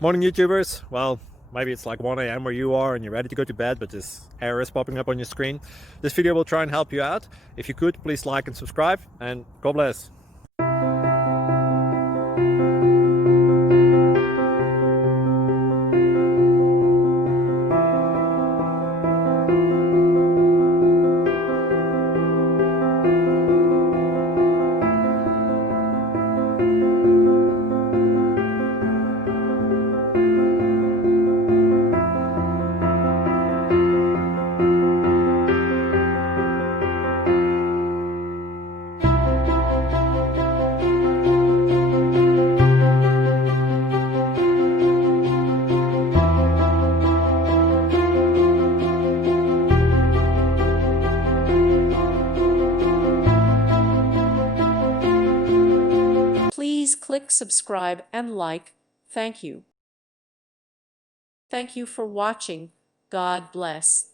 Morning YouTubers. Well, maybe it's like 1 a.m. where you are and you're ready to go to bed, but this error is popping up on your screen. This video will try and help you out. If you could, please like and subscribe, and God bless. Please click subscribe and like. Thank you. Thank you for watching. God bless.